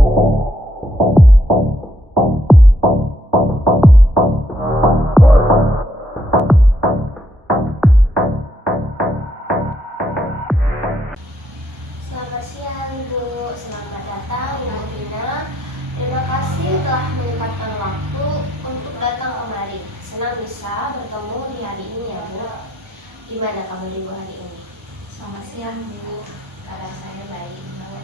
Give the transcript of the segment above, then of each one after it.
Selamat siang Ibu, selamat datang Ibu Rina. Terima kasih telah menyempatkan waktu untuk datang kemari. Senang bisa bertemu di hari ini ya Bu. Gimana kabar Ibu hari ini? Selamat siang Bu, keadaan saya baik Bu.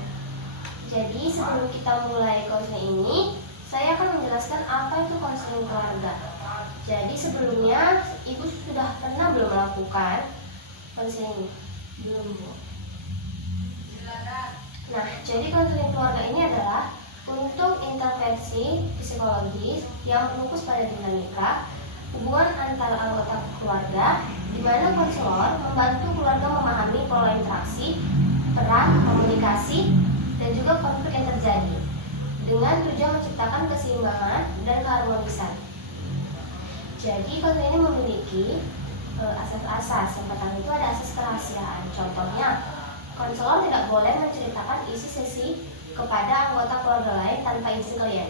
Jadi sebelum kita mulai konseling ini, saya akan menjelaskan apa itu konseling keluarga. Jadi sebelumnya Ibu sudah pernah belum melakukan konseling ini? Belum Bu. Nah, jadi konseling keluarga ini adalah untuk intervensi psikologis yang berfokus pada dinamika hubungan antara anggota keluarga, di mana konselor membantu keluarga memahami pola interaksi, peran, komunikasi, dan juga konflik yang terjadi, dengan tujuan menciptakan keseimbangan dan keharmonisan. Jadi konseling ini memiliki asas-asas. Yang pertama itu ada asas kerahasiaan. Contohnya, konselor tidak boleh menceritakan isi sesi kepada anggota keluarga lain tanpa izin klien.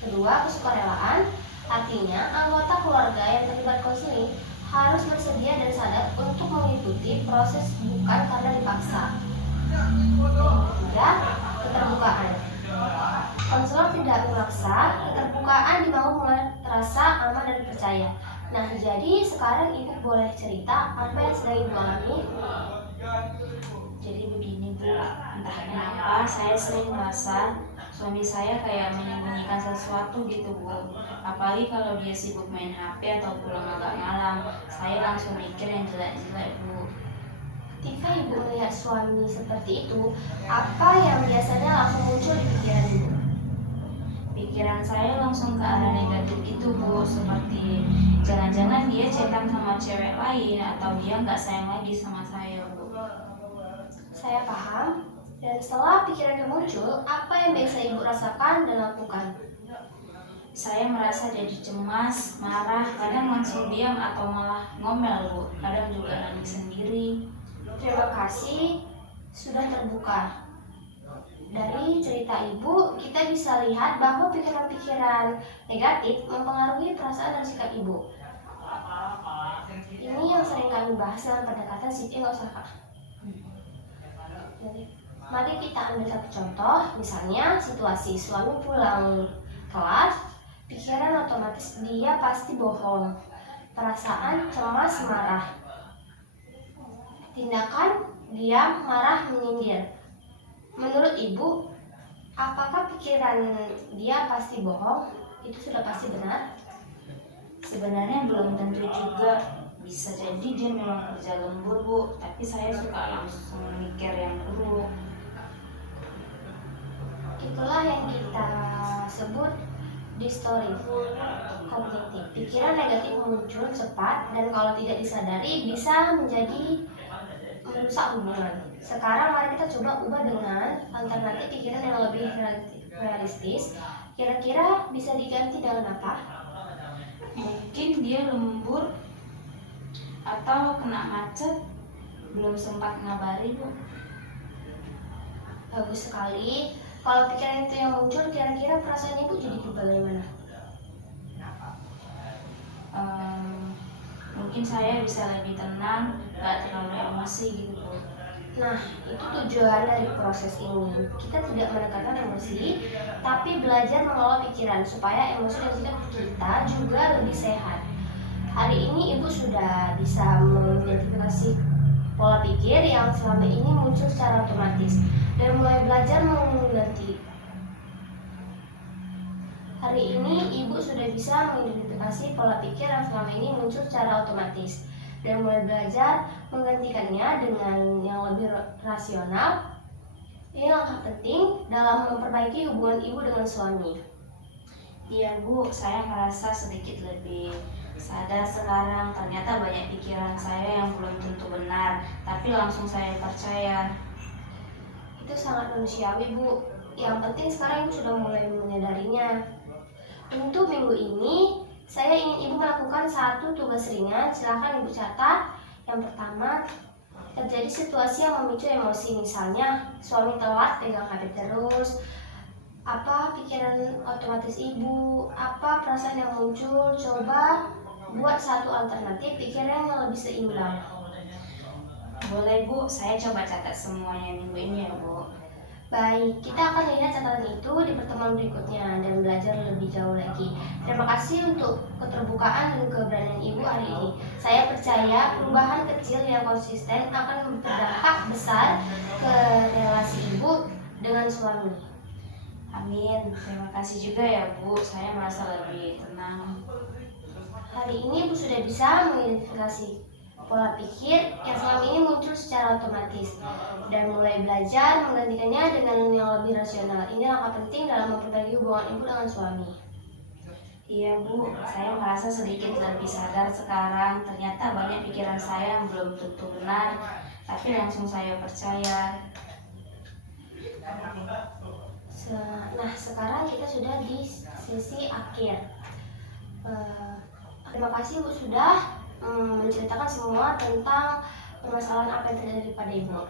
Kedua, kesukarelaan, artinya anggota keluarga yang terlibat konseling harus bersedia dan sadar untuk mengikuti proses bukan karena dipaksa. Yang ketiga, keterbukaan. Konselor tidak memaksa, keterbukaan dibangun mulai terasa aman dan percaya. Nah, jadi sekarang Ibu boleh cerita apa yang sedang Ibu alami? Jadi begini Bu, entah kenapa saya sering merasa suami saya kayak menyembunyikan sesuatu gitu Bu. Apalagi kalau dia sibuk main HP atau pulang agak malam, saya langsung mikir yang jelek-jelek Bu. Ketika Ibu melihat suami seperti itu, apa yang biasanya langsung muncul di pikiran Ibu? Pikiran saya langsung ke arah negatif gitu Bu, seperti jangan-jangan dia chatan sama cewek lain atau dia nggak sayang lagi sama saya Bu. Saya paham. Dan setelah pikiran itu muncul, apa yang biasa Ibu rasakan dan lakukan? Saya merasa jadi cemas, marah, kadang langsung diam atau malah ngomel Bu, kadang juga nangis sendiri. Terima kasih sudah terbuka. Dari cerita Ibu, kita bisa lihat bahwa pikiran-pikiran negatif mempengaruhi perasaan dan sikap Ibu. Ini yang sering kami bahas dalam pendekatan Siti nggak usah Kak. Jadi, mari kita ambil satu contoh, misalnya situasi suami pulang kelas, pikiran otomatis dia pasti bohong, perasaan cemas marah, tindakan diam marah menyindir. Menurut Ibu, apakah pikiran dia pasti bohong itu sudah pasti benar? Sebenarnya belum tentu juga, bisa jadi dia memang kerja lembur Bu, tapi saya suka langsung mikir yang buruk. Itulah yang kita sebut distori kognitif. Pikiran negatif muncul cepat dan kalau tidak disadari bisa menjadi merusak hubungan. Sekarang mari kita coba ubah dengan alternatif pikiran yang lebih realistis. Kira-kira bisa diganti dengan apa? Mungkin dia lembur atau kena macet, belum sempat ngabari Bu. Bagus sekali. Kalau pikiran itu yang muncul, kira-kira perasaan Ibu jadi bagaimana? Mungkin saya bisa lebih tenang, gak terlalu emosi gitu Bu. Nah, itu tujuan dari proses ini. Kita tidak menekankan emosi, tapi belajar mengelola pikiran supaya emosi dan sikap kita juga lebih sehat. Hari ini Ibu sudah bisa mengidentifikasi pola pikir yang selama ini muncul secara otomatis dan mulai belajar mengganti. Hari ini Ibu sudah bisa mengidentifikasi pola pikir yang selama ini muncul secara otomatis dan mulai belajar menggantikannya dengan yang lebih rasional. Ini langkah penting dalam memperbaiki hubungan Ibu dengan suami. Iya Bu, saya merasa sedikit lebih sadar sekarang. Ternyata banyak pikiran saya yang belum tentu benar, tapi langsung saya percaya. Itu sangat manusiawi Bu. Yang penting sekarang Ibu sudah mulai menyadarinya. Untuk minggu ini, saya ingin Ibu melakukan satu tugas ringan. Silahkan Ibu catat. Yang pertama, terjadi situasi yang memicu emosi. Misalnya, suami telat pegang HP terus, Apa pikiran otomatis ibu? Apa perasaan yang muncul? Coba buat satu alternatif pikiran yang lebih seimbang. Boleh Bu, saya coba catat semuanya minggu ini ya Bu. Baik, kita akan lihat catatan itu di pertemuan berikutnya dan belajar lebih jauh lagi. Terima kasih untuk keterbukaan dan keberanian Ibu hari ini. Saya percaya perubahan kecil yang konsisten akan berdampak besar ke relasi Ibu dengan suami. Amin, terima kasih juga ya Bu, saya merasa lebih tenang. Hari ini Ibu sudah bisa mengidentifikasi pola pikir yang selama ini muncul secara otomatis dan mulai belajar menggantikannya dengan yang lebih rasional. Ini langkah penting dalam memperbaiki hubungan Ibu dengan suami. Iya Bu, saya merasa sedikit lebih sadar sekarang. Ternyata banyak pikiran saya yang belum tentu benar, tapi langsung saya percaya. Nah, sekarang kita sudah di sesi akhir. Terima kasih Bu sudah menceritakan semua tentang permasalahan apa yang terjadi pada Ibu.